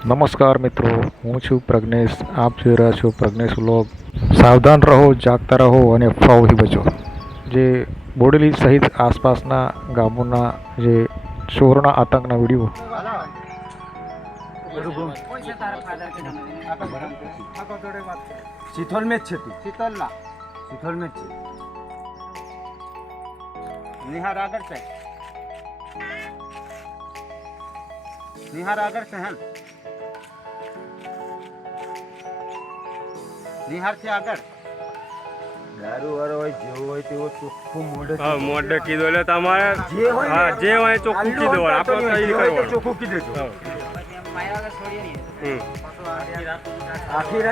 નમસ્કાર મિત્રો, હું છું પ્રજ્ઞેશ. આપ જોઈ રહ્યા છો પ્રજ્ઞેશ વ્લોગ. સાવધાન રહો, જાગતા રહો અને અફવાઓથી બચો. જે બોડેલી સહિત આસપાસના ગામોના જે ચોરોના આતંકના વિડીયો શીતલ મેચ છે તું શીતલ મેચ છે નિહાર આગળ છે નિહાર આગળ છે હે નિહાર છે આગળ દારૂ વાળો હોય જેવો હોય તેવો ચોખ્ખું મોઢે કીધું એટલે તમારે જે હોય ચોખ્ખું કીધું હોય આપણે કઈ કરવાનું ચોખ્ખું કીધું આખી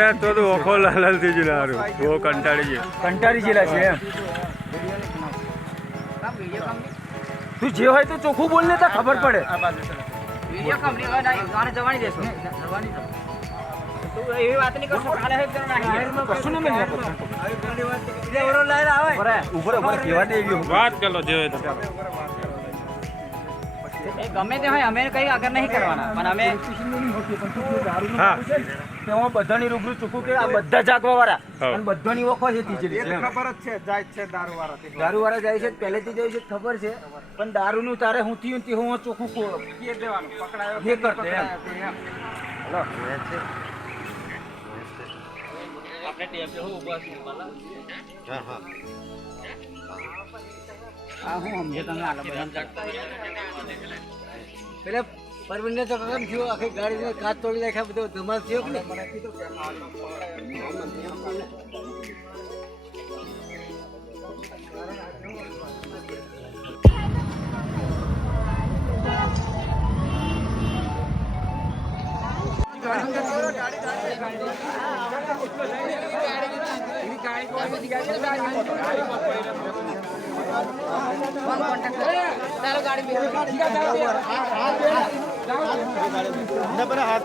રાત તો ઓખો લાલ થઈ ગયું હારું બહુ કંટાળી ગયેલા છે એમ તું જે હોય તો ચોખ્ખું બોલ ને તો ખબર પડે વિડિયો કંપની હોય ના જવાની દેશો તું એવી વાત નહીં કરશો કાલે હેક જણા નહીં કશું ન મેં જે ઓરો લાઈન આવે ઉપર કેવા દે વાત કરો જે હોય તો એ ગમે તે હોય અમે કઈ આગળ નહીં કરવાના પણ અમે હા તેમાં બધાની રૂબરૂ ચોખ્ખું કે આ બધા જાગવા વાળા અને બધાની ઓખો છે તીજરી છે ખબર જ છે જાય છે દારૂ વાળા જાય છે પહેલેથી જાય છે ખબર છે પણ દારૂનું તારે હું થયું તે હું ચોખ્ખું કે દેવાનું પકડાયો જે કરતે એમ હલો આપણે ટેપ જો ઉભા છે માલા આ હું સમજે તમે આલા બધા જાગતા પેલે પરવીનને તો કેમ થયો આખી ગાડીને કાચ તોડી નાખ્યા બધો ધમાલ થયો કે મને કીધું કે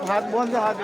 હાથ બંધ હાથ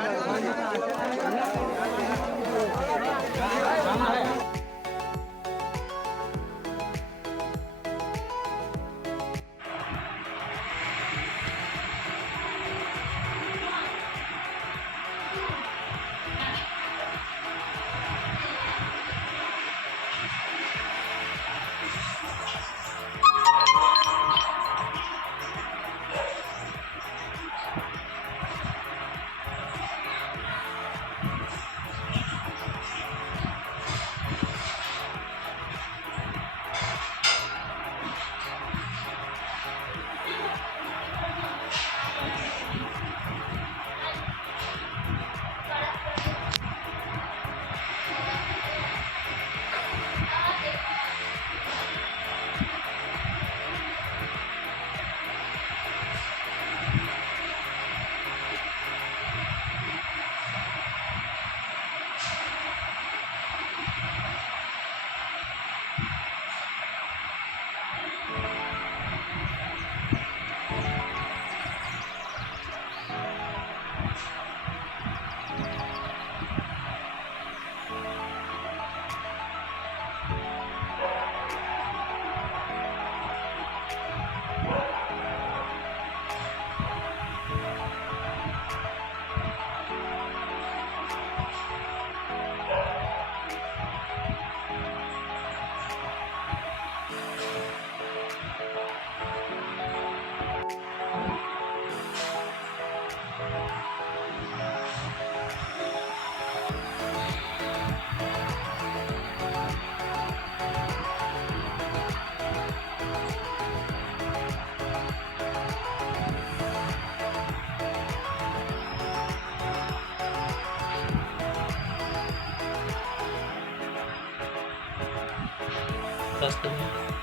Customer